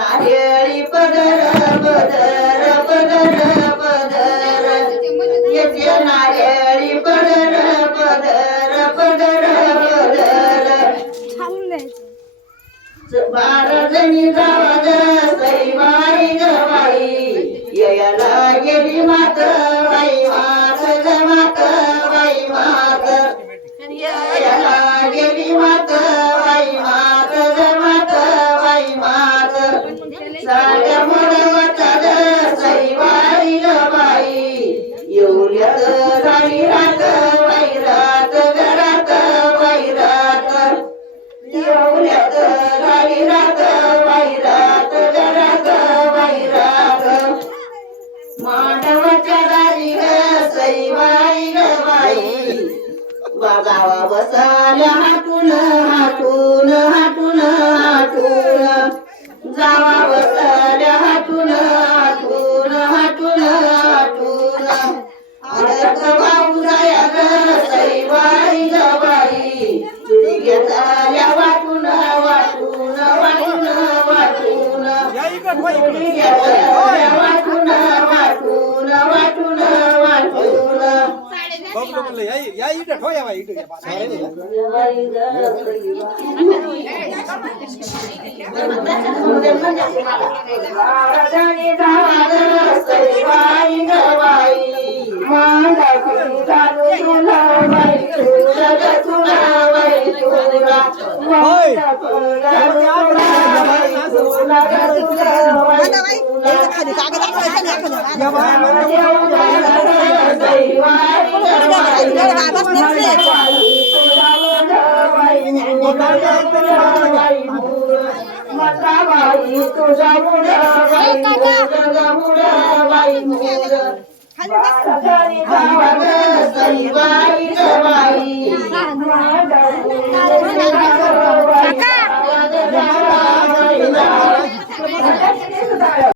नारळी पदर पदर पदर पदर येते नारळी पदर पदर पदर पदर बारजणी जावद सईबाई गवाई ययाला गेली मात बाई मात ग मात बाई मात ययाला गेली मात बाई मात ग मात बाई मात साड्या मोडवतात सईबाई गवाई येऊल्यात झाली रात वैरात घरात वैरात येऊल्यात झाली रात वैरात घरात वैरात मांडवाच्या दारी ग सईबाई ग बाई गावा बसल्या हाटून हाटून हाटून हाटून जावा बसल्या हाटून हाटून हाटून हाटून अडत वाहू जाया ग सईबाई ग बाई तुझी घेतल्या वाटून वाटून वाटून वाटून तुझी घेतल्या वाटून वाटून वाटून वाटून या इकडे ठोया बाई इकडे सईबाई ग बाई मांडा तुला तुला बाई तुला तुला बाई तुला मांडा तुला बाई तुला तुला बाई तुझा मुडा बाई सईबाई ग बाई